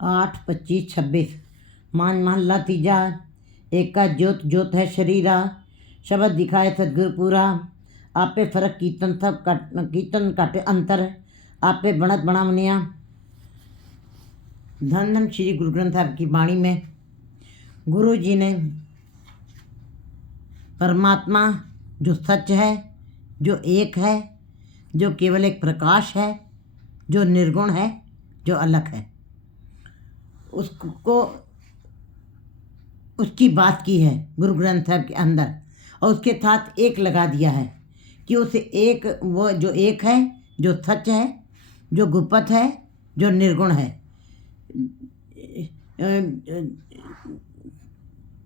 8-25-26 मान महला तीजा। एका ज्योत ज्योत है शरीरा, शब्द दिखाए सतगुर पूरा। आपे फर्क कीर्तन काटे अंतर, आपे बनत बना मनिया। धन धन श्री गुरु ग्रंथ साहब की वाणी में गुरु जी ने परमात्मा जो सच है, जो एक है, जो केवल एक प्रकाश है, जो निर्गुण है, जो अलग है, उसको उसकी बात की है गुरु ग्रंथ साहब के अंदर। और उसके साथ एक लगा दिया है कि उस एक, वो जो एक है, जो सच है, जो गुप्त है, जो निर्गुण है,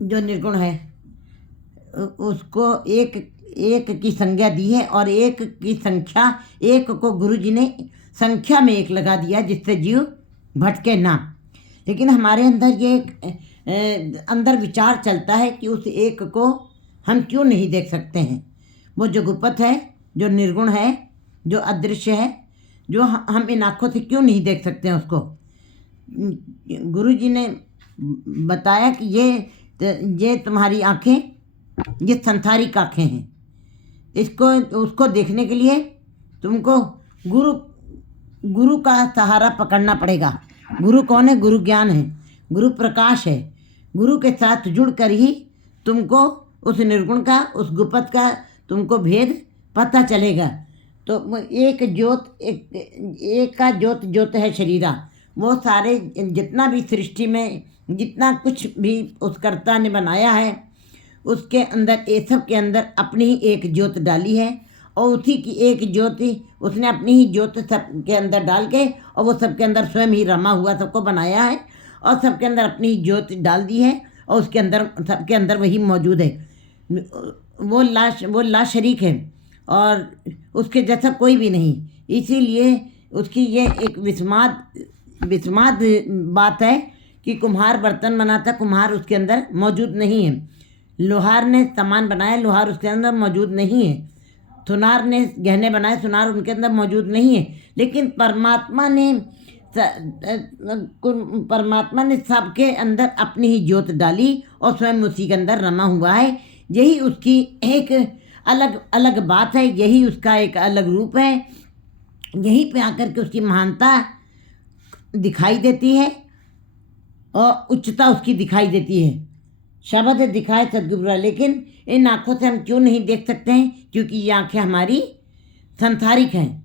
जो निर्गुण है, उसको एक की संज्ञा दी है। और एक की संख्या, एक को गुरु जी ने संख्या में एक लगा दिया जिससे जीव भटके ना। लेकिन हमारे अंदर ये अंदर विचार चलता है कि उस एक को हम क्यों नहीं देख सकते हैं। वो जो गुप्त है, जो निर्गुण है, जो अदृश्य है, जो हम इन आँखों से क्यों नहीं देख सकते हैं उसको। गुरु जी ने बताया कि ये तुम्हारी आँखें, ये संसारिक आँखें हैं। इसको उसको देखने के लिए तुमको गुरु का सहारा पकड़ना पड़ेगा। गुरु कौन है? गुरु ज्ञान है, गुरु प्रकाश है। गुरु के साथ जुड़कर ही तुमको उस निर्गुण का, उस गुप्त का तुमको भेद पता चलेगा। तो एक ज्योत, एक का ज्योत ज्योत है शरीरा। वो सारे जितना भी सृष्टि में जितना कुछ भी उस कर्ता ने बनाया है, उसके अंदर, ये सब के अंदर अपनी ही एक ज्योत डाली है। और उसी की एक ज्योति उसने अपनी ही ज्योत सब के अंदर डाल के, और वो सबके अंदर स्वयं ही रमा हुआ सबको बनाया है और सबके अंदर अपनी ही ज्योति डाल दी है। और उसके अंदर, सबके अंदर वही मौजूद है। वो ला शरीक है और उसके जैसा कोई भी नहीं। इसीलिए उसकी ये एक विस्माद बात है कि कुम्हार बर्तन बनाता, कुम्हार उसके अंदर मौजूद नहीं है। लोहार ने सामान बनाया, लोहार उसके अंदर मौजूद नहीं है। सुनार ने गहने बनाए, सुनार उनके अंदर मौजूद नहीं है। लेकिन परमात्मा ने सबके अंदर अपनी ही ज्योत डाली और स्वयं उसी के अंदर रमा हुआ है। यही उसकी एक अलग अलग बात है, यही उसका एक अलग रूप है। यहीं पे आकर के उसकी महानता दिखाई देती है और उच्चता उसकी दिखाई देती है। शब्द दिखाए सतगुरु। लेकिन इन आँखों से हम क्यों नहीं देख सकते हैं? क्योंकि ये आँखें हमारी संसारिक हैं।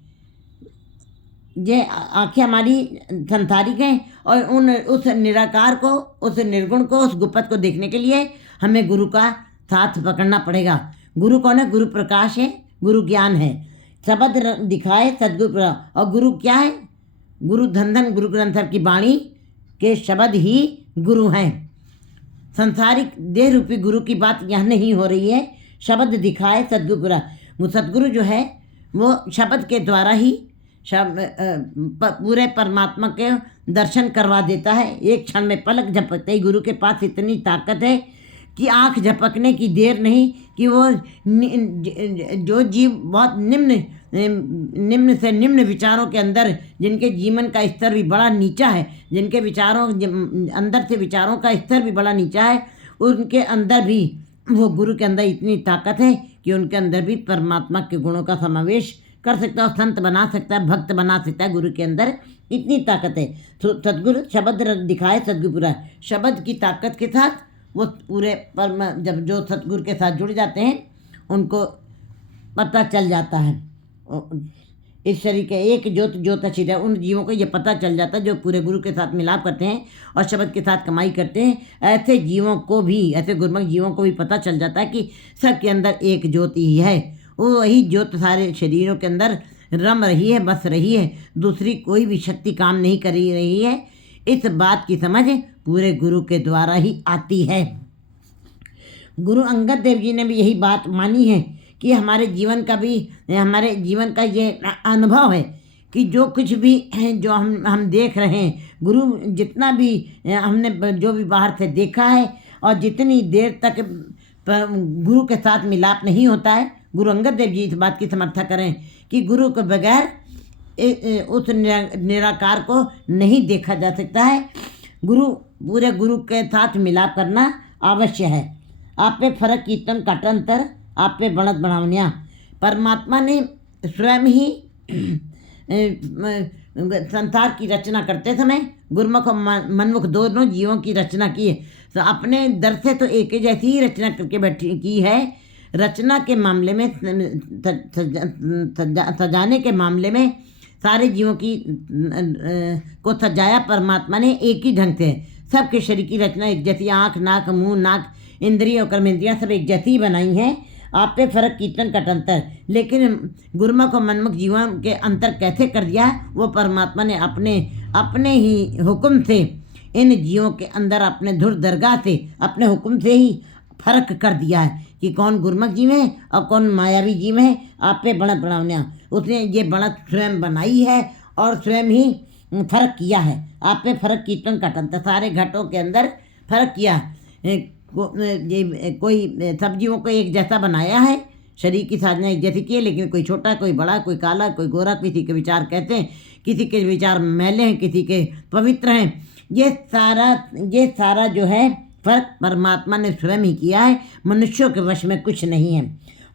ये आँखें हमारी संसारिक हैं और उस निराकार को, उस निर्गुण को, उस गुप्त को देखने के लिए हमें गुरु का साथ पकड़ना पड़ेगा। गुरु कौन है? गुरु प्रकाश है, गुरु ज्ञान है। शब्द दिखाए सतगुरु। और गुरु क्या है? गुरु धन धन गुरु ग्रंथ साहब की वाणी के शब्द ही गुरु हैं। संसारिक देह रूपी गुरु की बात यहाँ नहीं हो रही है। शब्द दिखाए सतगुरु। वो सतगुरु जो है वो शब्द के द्वारा ही पूरे परमात्मा के दर्शन करवा देता है। एक क्षण में पलक झपकते ही गुरु के पास इतनी ताकत है कि आँख झपकने की देर नहीं कि वो जो जीव बहुत निम्न से निम्न विचारों के अंदर, जिनके जीवन का स्तर भी बड़ा नीचा है, जिनके विचारों अंदर से विचारों का स्तर भी बड़ा नीचा है, उनके अंदर भी वो गुरु के अंदर इतनी ताकत है कि उनके अंदर भी परमात्मा के गुणों का समावेश कर सकता है, संत बना सकता है, भक्त बना सकता है। गुरु के अंदर इतनी ताकत है। तो सतगुरु शब्द दिखाए सतगुरु। शब्द की ताकत के साथ वो पूरे जब जो सतगुरु के साथ जुड़ जाते हैं उनको पता चल जाता है। इस शरीर के एक ज्योत शरीर है। उन जीवों को ये पता चल जाता है जो पूरे गुरु के साथ मिलाप करते हैं और शब्द के साथ कमाई करते हैं। ऐसे जीवों को भी, ऐसे गुरमुख जीवों को भी पता चल जाता है कि सबके अंदर एक ज्योति ही है। वो वही ज्योत सारे शरीरों के अंदर रम रही है, बस रही है। दूसरी कोई भी शक्ति काम नहीं कर रही है। इस बात की समझ पूरे गुरु के द्वारा ही आती है। गुरु अंगद देव जी ने भी यही बात मानी है कि हमारे जीवन का ये अनुभव है कि जो कुछ भी जो हम देख रहे हैं, गुरु जितना भी हमने जो भी बाहर से देखा है और जितनी देर तक गुरु के साथ मिलाप नहीं होता है, गुरु अंगद देव जी इस बात की समर्था करें कि गुरु के बगैर उस निराकार को नहीं देखा जा सकता है। पूरे गुरु के साथ मिलाप करना आवश्य है। आप पे फर्क कीर्तन कटंतर आप पे बढ़त बढ़ावनिया। परमात्मा ने स्वयं ही संसार की रचना करते समय गुरुमुख और मनमुख दोनों जीवों की रचना की है। तो अपने दर से तो एक ही जैसी ही रचना करके बैठी की है। रचना के मामले में सजाने के मामले में सारे जीवों की को सजाया परमात्मा ने एक ही ढंग से। सबके शरीर की रचना एक जैसी, आँख नाक मुंह नाक इंद्रिय और कर्मेंद्रियाँ सब एक जैसी ही बनाई हैं। आप पे फर्क कीर्तन कटंतर, लेकिन गुरुमुख और मनमुख जीवन के अंतर कैसे कर दिया वो परमात्मा ने अपने ही हुक्म से इन जीवों के अंदर अपने धुर दरगाह से अपने हुक्म से ही फर्क कर दिया है कि कौन गुरुमुख जीव है और कौन मायावी जीव है। आप पे बढ़त बढ़ावना, उसने ये बढ़त स्वयं बनाई है और स्वयं ही फर्क किया है। आप पे फर्क कीर्तन कटंतर, सारे घटों के अंदर फर्क किया। कोई सब जीवों को एक जैसा बनाया है, शरीर की साधना एक जैसी की है, लेकिन कोई छोटा कोई बड़ा कोई काला कोई गोरा, किसी के विचार कहते हैं, किसी के विचार मैले हैं, किसी के पवित्र हैं। ये सारा जो है फर्क परमात्मा ने स्वयं ही किया है, मनुष्यों के वश में कुछ नहीं है।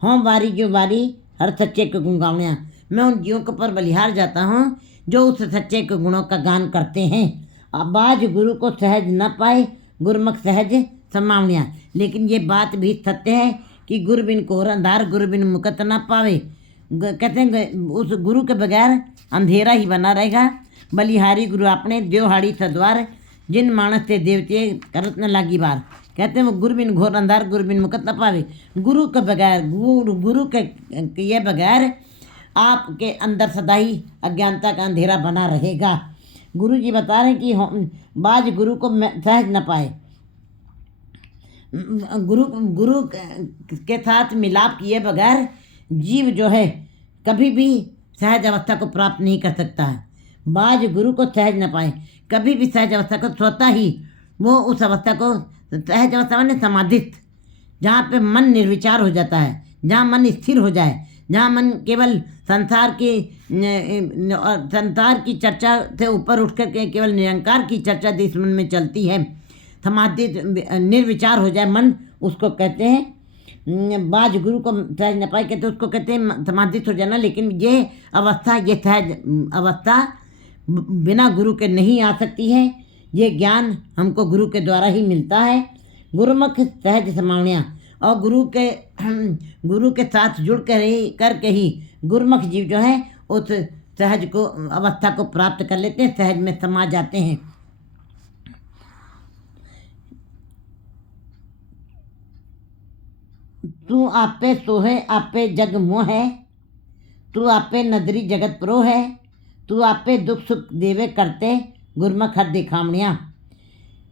हों वारी जो वारी हर सच्चे के गुण गावनिया। मैं उन जीवों के ऊपर बलिहार जाता हूँ जो उस सच्चे के गुणों का गान करते हैं। बाज गुरु को सहज न पाए गुरुमुख सहज समावनिया। लेकिन ये बात भी सत्य है कि गुरु बिन कोहर अंधार गुरु बिन मुकत न पावे। कहते हैं उस गुरु के बगैर अंधेरा ही बना रहेगा। बलिहारी गुरु आपने देवहाड़ी सद्वार जिन मानस से देवते करत न लागी बार। कहते हैं वो गुरु बिन घोर अंधार गुरु बिन मुकत न पावे। गुरु के बगैर गुरु के बगैर आपके अंदर सदा ही अज्ञानता का अंधेरा बना रहेगा। गुरु जी बता रहे हैं कि बाज गुरु को सहज न पाए। गुरु के साथ मिलाप किए बगैर जीव जो है कभी भी सहज अवस्था को प्राप्त नहीं कर सकता है। बाज गुरु को सहज न पाए, कभी भी सहज अवस्था को स्वतः ही वो उस अवस्था को सहज अवस्था में समाधित, जहाँ पे मन निर्विचार हो जाता है, जहाँ मन स्थिर हो जाए, जहाँ मन केवल संसार की चर्चा से ऊपर उठकर के केवल निरंकार की चर्चा जिस मन में चलती है, समाधि निर्विचार हो जाए मन, उसको कहते हैं बाज गुरु को सहज न पाए। कहते उसको कहते हैं समाधित हो जाना। लेकिन ये सहज अवस्था बिना गुरु के नहीं आ सकती है। ये ज्ञान हमको गुरु के द्वारा ही मिलता है। गुरुमुख सहज समावनिया, और गुरु के साथ जुड़ करके ही गुरुमुख जीव जो है उस सहज को अवस्था को प्राप्त कर लेते हैं, सहज में समा जाते हैं। तू आपे सोहे आपे जग मोह है, तू आपे नदरी जगत प्रो है, तू आपे दुख सुख देवे करते गुरुमुख हर दिखावनिया।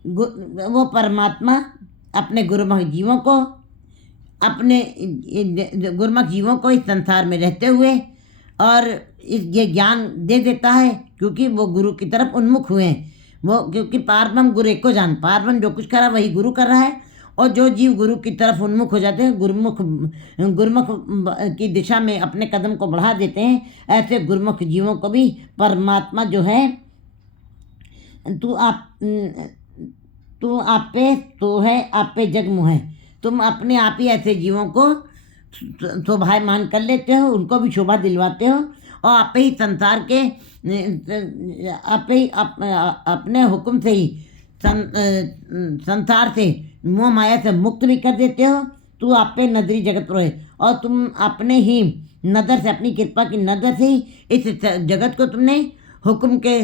वो परमात्मा अपने गुरुमुख जीवों को इस संसार में रहते हुए और ये ज्ञान दे देता है, क्योंकि वो गुरु की तरफ उन्मुख हुए हैं। वो क्योंकि पारब्रह्म गुरु एक को जान, पारब्रह्म जो कुछ कर रहा है वही गुरु कर रहा है। और जो जीव गुरु की तरफ उन्मुख हो जाते हैं, गुरुमुख की दिशा में अपने कदम को बढ़ा देते हैं, ऐसे गुरुमुख जीवों को भी परमात्मा जो है तू आपे तो है आपे जग मुँह है। तुम अपने आप ही ऐसे जीवों को शोभायमान कर लेते हो, उनको भी शोभा दिलवाते हो, और आप ही संसार के अपने हुक्म से ही संसार से मोह माया से मुक्त भी कर देते हो। तू आप पे नदरी जगत प्रो है, और तुम अपने ही नदर से, अपनी कृपा की नदर से ही इस जगत को तुमने हुक्म के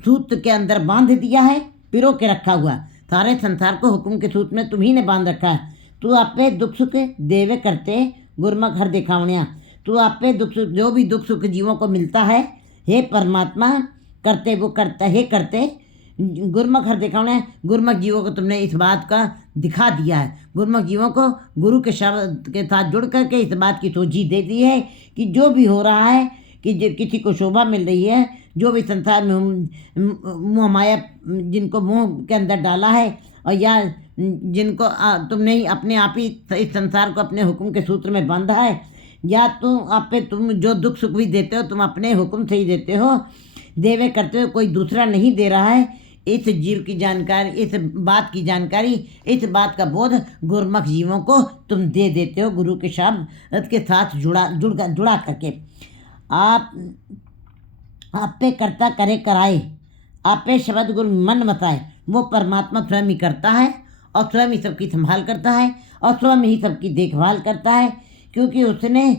सूत्र के अंदर बांध दिया है, पिरो के रखा हुआ। सारे संसार को हुक्म के सूत्र में तुम्ही ने बांध रखा है। तू आप पे दुख सुख देवे करते गुरुमुख हर दिखावनिया। तू आप पे दुख सुख, जो भी दुख सुख जीवों को मिलता है, हे परमात्मा करते वो करता है करते गुरुमुख हर दिखावनिया। गुरुमुख जीवों को तुमने इस बात का दिखा दिया है। गुरुमुख जीवों को गुरु के शब्द के साथ जुड़ करके इस बात की सोझी दे दी है कि जो भी हो रहा है, कि किसी को शोभा मिल रही है, जो भी संसार में मोह माया जिनको मुँह के अंदर डाला है, और या जिनको तुमने ही अपने आप ही इस संसार को अपने हुक्म के सूत्र में बांधा है, या तुम जो दुख सुख भी देते हो तुम अपने हुक्म से ही देते हो, देवे करते हो, कोई दूसरा नहीं दे रहा है। इस जीव की जानकारी, इस बात की जानकारी, इस बात का बोध गुरमुख जीवों को तुम दे देते हो गुरु के शब्द के साथ जुड़ा करके। आप पे कर्ता करे कराए, आप पे शब्द गुरु मन बताए। वो परमात्मा स्वयं ही करता है और स्वयं ही सबकी संभाल करता है और स्वयं ही सबकी देखभाल करता है, क्योंकि उसने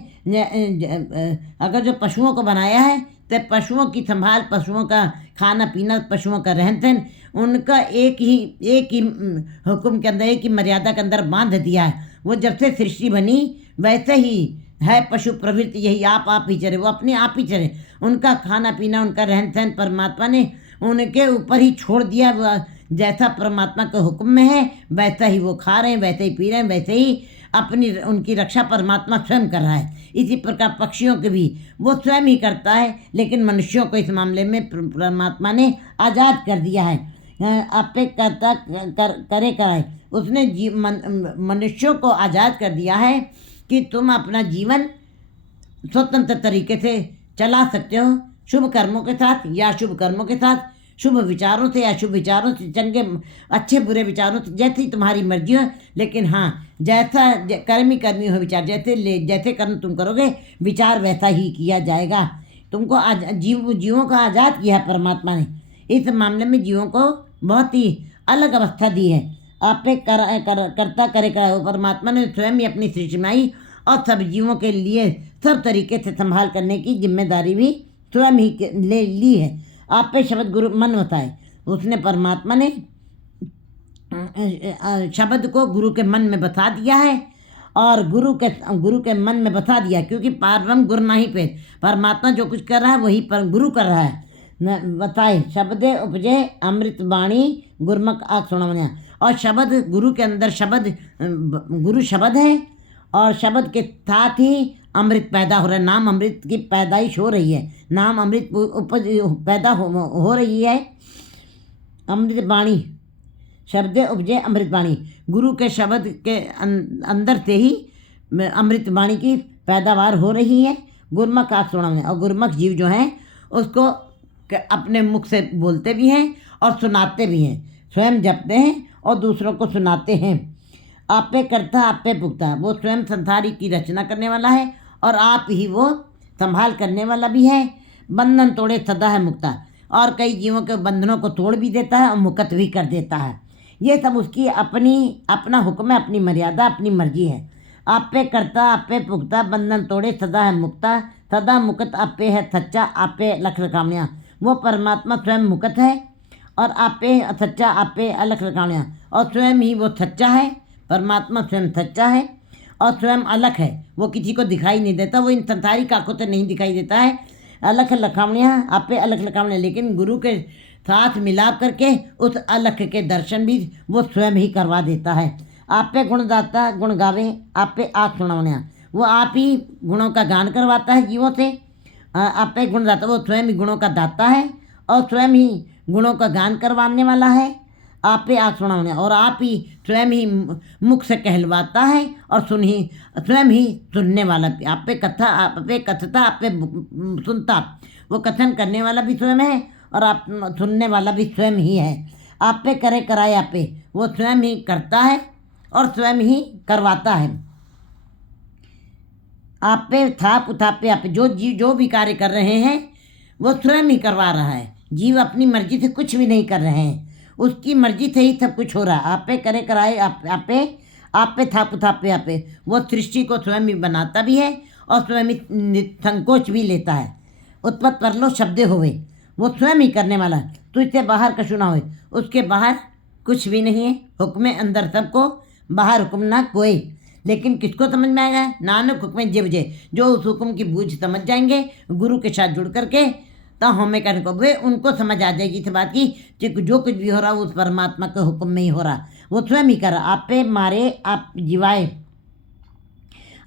अगर जो पशुओं को बनाया है तो पशुओं की संभाल, पशुओं का खाना पीना, पशुओं का रहन सहन, उनका एक ही हुक्म के अंदर, एक ही मर्यादा के अंदर बांध दिया है। वो जब से सृष्टि बनी वैसे ही है पशु प्रवृत्ति, यही आप ही चरे, वो अपने आप ही चरे। उनका खाना पीना, उनका रहन सहन परमात्मा ने उनके ऊपर ही छोड़ दिया। जैसा परमात्मा के हुक्म में है वैसा ही वो खा रहे हैं, वैसे ही पी रहे हैं, वैसे ही अपनी उनकी रक्षा परमात्मा स्वयं कर रहा है। इसी प्रकार पक्षियों के भी वो स्वयं ही करता है, लेकिन मनुष्यों को इस मामले में परमात्मा ने आज़ाद कर दिया है। आप पे करता करे कराए, उसने मनुष्यों को आज़ाद कर दिया है कि तुम अपना जीवन स्वतंत्र तरीके से चला सकते हो, शुभ कर्मों के साथ या शुभ कर्मों के साथ, शुभ विचारों से या शुभ विचारों से, चंगे अच्छे बुरे विचारों से, जैसी तुम्हारी मर्जी हो। लेकिन हाँ, जैसा कर्म ही करनी हो विचार, जैसे कर्म तुम करोगे विचार वैसा ही किया जाएगा। तुमको जीवों का आज़ाद किया है परमात्मा ने। इस मामले में जीवों को बहुत ही अलग अवस्था दी है। आप पे करता करे परमात्मा ने स्वयं ही अपनी सृष्टि में आई और सब जीवों के लिए सब तरीके से संभाल करने की जिम्मेदारी भी स्वयं ही ले ली है। आप पे शब्द गुरु मन बताए, उसने परमात्मा ने शब्द को गुरु के मन में बता दिया है और गुरु के मन में बता दिया, क्योंकि पारब्रह्म गुरु नहीं पे, परमात्मा जो कुछ कर रहा है वही पर गुरु कर रहा है। बताए शब्दे उपजे अमृत वाणी गुरमुख आँख सुनवनिया। और शब्द गुरु के अंदर, शब्द गुरु शब्द है और शब्द के साथ ही अमृत पैदा हो रहा है। नाम अमृत की पैदाइश हो रही है, नाम अमृत उपज पैदा हो रही है। अमृत वाणी शब्द उपजे अमृत वाणी, गुरु के शब्द के अंदर से ही अमृत वाणी की पैदावार हो रही है। गुरमुख आँख सुनवनिया, और गुरमुख जीव जो हैं उसको अपने मुख से बोलते भी हैं और सुनाते भी हैं, स्वयं जपते हैं और दूसरों को सुनाते हैं। आप पे करता, आप पे भुगता, वो स्वयं संसारी की रचना करने वाला है और आप ही वो संभाल करने वाला भी है। बंधन तोड़े सदा है मुक्ता, और कई जीवों के बंधनों को तोड़ भी देता है और मुक्त भी कर देता है। ये सब उसकी अपना हुक्म है, अपनी मर्यादा, अपनी मर्जी है। आप पे करता, आप पे भुगता, बंधन तोड़े सदा है मुक्ता, सदा मुक्त आप पे है सच्चा, आप पे लख कामनिया। वो परमात्मा स्वयं मुक्त है और आप पे सच्चा, आप पे अलख कामनिया, और स्वयं ही वो सच्चा है। परमात्मा स्वयं सच्चा है और स्वयं अलग है, वो किसी को दिखाई नहीं देता, वो इन संसारिक आँखों से नहीं दिखाई देता है। अलख लखावनिया, आप पे अलख लखावनिया, लेकिन गुरु के साथ मिलाप करके उस अलख के दर्शन भी वो स्वयं ही करवा देता है। आप पे गुणदाता गुण गावे, आप पे आँख सुनवनिया, वो आप ही गुणों का गान करवाता है जीवों से। आप पे गुणदाता, वो स्वयं ही गुणों का दाता है और स्वयं ही गुणों का गान करवाने वाला है। आप पे आँख सुनवनिया, और आप ही स्वयं ही मुख से कहलवाता है और स्वयं ही सुनने वाला। आप पे कथा, आप पे कथता, आप पे सुनता, वो कथन करने वाला भी स्वयं है और आप सुनने वाला भी स्वयं ही है। आप पे करे कराए, आप पे वो स्वयं ही करता है और स्वयं ही करवाता है। आप पे थाप उथापे, आप पे जो भी कार्य कर रहे हैं वो स्वयं ही करवा रहा है। जीव अपनी मर्जी से कुछ भी नहीं कर रहे हैं, उसकी मर्जी से ही सब कुछ हो रहा है। आप पे करे कराए, आप पे थाप उथापे, आप पे वो सृष्टि को स्वयं ही बनाता भी है और स्वयं ही संकोच भी लेता है। उत्पत्त कर लो शब्दे होवे, वो स्वयं ही करने वाला है। तो इससे बाहर कछु ना होए, उसके बाहर कुछ भी नहीं है। हुक्म अंदर सबको, बाहर हुक्म ना कोई। लेकिन किसको समझ में आएगा? नानक हुक्म जे बुझे, जो उस हुक्म की बूझ समझ जाएंगे गुरु के साथ जुड़ करके, तो हमें करने को वे उनको समझ आ जाएगी इस बात की कि जो कुछ भी हो रहा उस परमात्मा के हुक्म में ही हो रहा, वो स्वयं ही कर रहा। आप पे मारे आप जिवाए,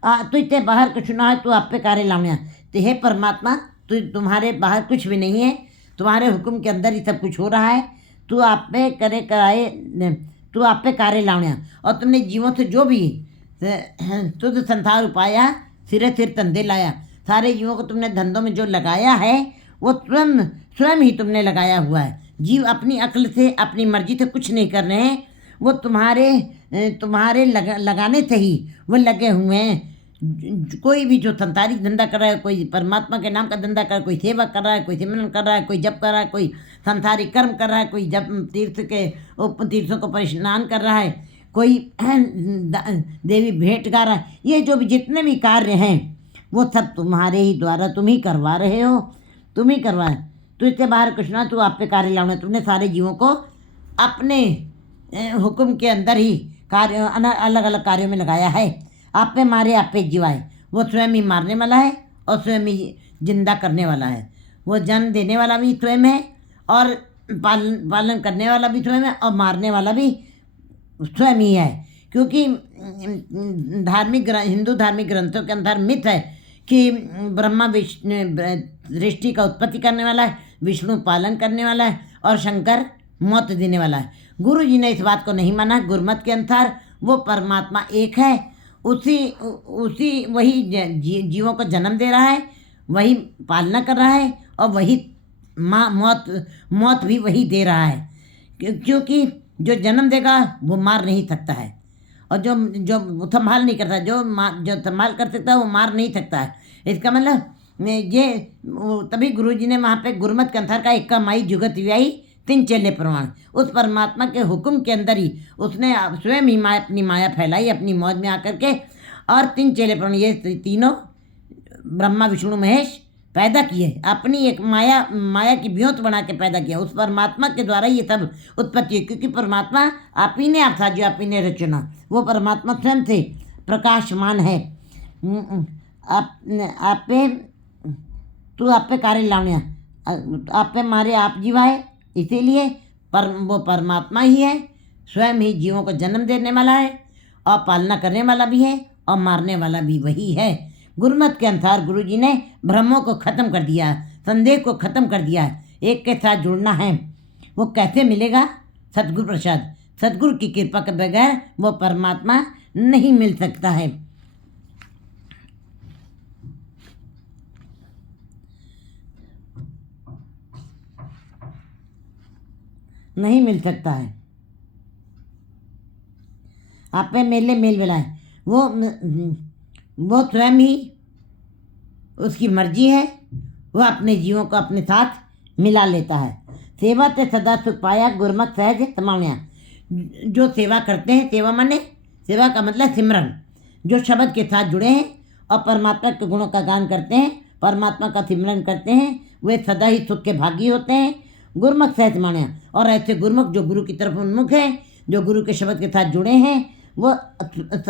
तो इतने बाहर कुछ ना है, तो आप पे कार्य लावनिया। तो हे परमात्मा, तो तुम्हारे बाहर कुछ भी नहीं है, तुम्हारे हुक्म के अंदर ही सब कुछ हो रहा है। तू आप पे करे कराए, तू आप पे कार्य लावनिया, और तुमने जीवों से जो भी तुझ संसार उपाया, सिरे सिर तंदे लाया। सारे जीवों को तुमने धंधों में जो लगाया है वो स्वयं ही तुमने लगाया हुआ है। जीव अपनी अक्ल से अपनी मर्जी से कुछ नहीं कर रहे हैं, वो तुम्हारे लगाने से ही वो लगे हुए हैं। कोई भी जो संसारिक धंधा कर रहा है, कोई परमात्मा के नाम का धंधा कर रहा है, कोई सेवा कर रहा है, कोई सिमरन कर रहा है, कोई जप कर रहा है, कोई संसारिक कर्म कर रहा है, कोई जप तीर्थों को परिस्नान कर रहा है, कोई देवी भेंट गा रहा है, ये जो भी जितने भी कार्य हैं वो सब तुम्हारे ही द्वारा तुम ही करवा रहे हो, तुम ही करवा। तो इससे बाहर कुछ ना, तू आप पे कार्य लाना। तुमने सारे जीवों को अपने हुक्म के अंदर ही कार्य अलग अलग कार्यों में लगाया है। आप पे मारे, आप पे जीवाए। वो स्वयं ही मारने वाला है और स्वयं ही जिंदा करने वाला है। वो जन्म देने वाला भी स्वयं है और पालन करने वाला भी स्वयं है और मारने वाला भी स्वयं ही है। क्योंकि हिंदू धार्मिक ग्रंथों के अंदर मिथ है कि ब्रह्मा विष्णु सृष्टि का उत्पत्ति करने वाला है, विष्णु पालन करने वाला है और शंकर मौत देने वाला है। गुरु जी ने इस बात को नहीं माना। गुरुमत के अनुसार वो परमात्मा एक है, उसी वही जीवों को जन्म दे रहा है, वही पालना कर रहा है और वही मौत भी वही दे रहा है। क्योंकि जो जन्म देगा वो मार नहीं सकता है और जो संभाल नहीं करता, जो संभाल कर सकता है वो मार नहीं सकता है। इसका मतलब ये तभी गुरु जी ने वहाँ पे गुरुमत के अनुसार का इक्का माई जुगत व्याई तीन चेले प्रमाण। उस परमात्मा के हुक्म के अंदर ही उसने स्वयं ही अपनी माया फैलाई अपनी मौज में आकर के, और तीन चेले प्रमाण ये तीनों ब्रह्मा विष्णु महेश पैदा किए। अपनी एक माया की ब्योत बना के पैदा किया। उस परमात्मा के द्वारा ये सब उत्पत्ति है। क्योंकि परमात्मा आप ही ने आप था जो आप ही ने रचना। वो परमात्मा स्वयं थे, प्रकाशमान है। आप पे कार्य लावण्या, आप पे मारे आप जीवाए। इसीलिए वो परमात्मा ही है, स्वयं ही जीवों को जन्म देने वाला है और पालना करने वाला भी है और मारने वाला भी वही है। गुरुमत के अनुसार गुरु जी ने भ्रमों को ख़त्म कर दिया, संदेह को ख़त्म कर दिया। एक के साथ जुड़ना है, वो कैसे मिलेगा? सतगुरु प्रसाद। सतगुरु की कृपा के बगैर वो परमात्मा नहीं मिल सकता है। नहीं मिल सकता है। आप पे मेले मेल मिला है। वो स्वयं ही, उसकी मर्जी है, वह अपने जीवों को अपने साथ मिला लेता है। सेवा ते सदा सुख पाया, गुरमत सहज समाण्या। जो सेवा करते हैं, सेवा का मतलब सिमरन, जो शब्द के साथ जुड़े हैं और परमात्मा के गुणों का गान करते हैं, परमात्मा का सिमरन करते हैं, वे सदा ही सुख के भागी होते हैं। गुरमुख सहज माण्या। और ऐसे गुरमुख जो गुरु की तरफ उन्मुख हैं, जो गुरु के शब्द के साथ जुड़े हैं, वो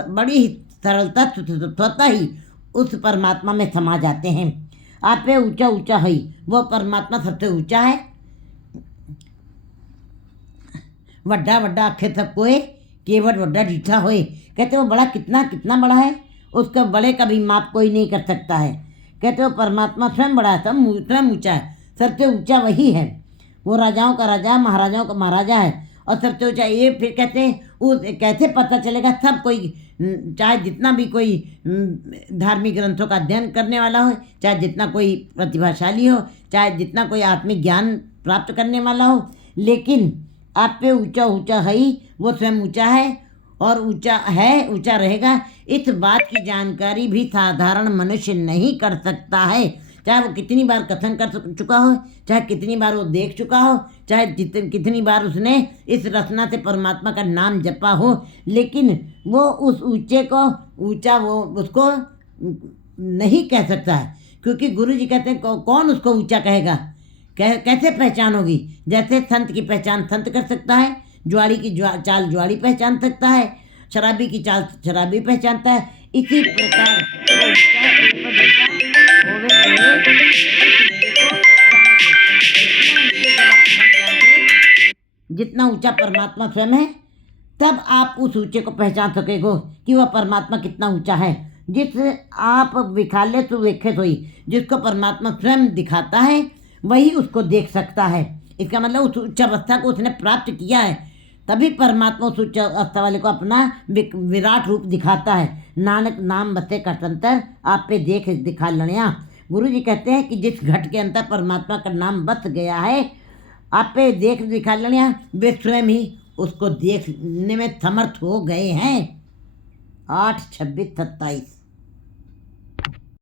बड़ी ही सरलता स्वतः ही उस परमात्मा में समा जाते हैं। आप पे ऊंचा ऊंचा है, वो परमात्मा सबसे ऊंचा है। वड्डा वड्डा आखे सब कोई, केवट वड्डा डीठा होए। कहते वो बड़ा कितना बड़ा है, उसका बड़े का भी माप कोई नहीं कर सकता है। कहते वो परमात्मा स्वयं बड़ा है, स्वयं ऊंचा है, सबसे ऊंचा वही है। वो राजाओं का राजा, महाराजाओं का महाराजा है और सबसे ऊंचा। ये फिर कहते हैं वो कैसे पता चलेगा? सब कोई, चाहे जितना भी कोई धार्मिक ग्रंथों का अध्ययन करने वाला हो, चाहे जितना कोई प्रतिभाशाली हो, चाहे जितना कोई आत्मिक ज्ञान प्राप्त करने वाला हो, लेकिन आप पे ऊंचा है ही, वो स्वयं ऊंचा है और ऊंचा है, ऊंचा रहेगा। इस बात की जानकारी भी साधारण मनुष्य नहीं कर सकता है। चाहे वो कितनी बार कथन कर चुका हो, चाहे कितनी बार वो देख चुका हो, चाहे कितनी बार उसने इस रचना से परमात्मा का नाम जपा हो, लेकिन वो उस ऊंचे को ऊंचा वो उसको नहीं कह सकता है। क्योंकि गुरु जी कहते हैं कौन उसको ऊंचा कहेगा? कैसे पहचान होगी? जैसे संत की पहचान संत कर सकता है, ज्वाड़ी की चाल ज्वाड़ी पहचान सकता है, शराबी की चाल शराबी पहचानता है, इसी प्रकार जितना ऊंचा परमात्मा स्वयं है, तब आप उस ऊंचे को पहचान सकेगो कि वह परमात्मा कितना ऊंचा है। जिस आप विखाले तो वेखे सोई, जिसको परमात्मा स्वयं दिखाता है वही उसको देख सकता है। इसका मतलब उस उच्च अवस्था को उसने प्राप्त किया है, तभी परमात्मा उस उच्च अवस्था वाले को अपना विराट रूप दिखाता है। नानक नाम बसे कटंतर, आप पे देख दिखा लड़िया। गुरु जी कहते हैं कि जिस घट के अंदर परमात्मा का नाम बस गया है, आपे देख दिखा लेना, वे स्वयं ही उसको देखने में समर्थ हो गए हैं। 8/26/27।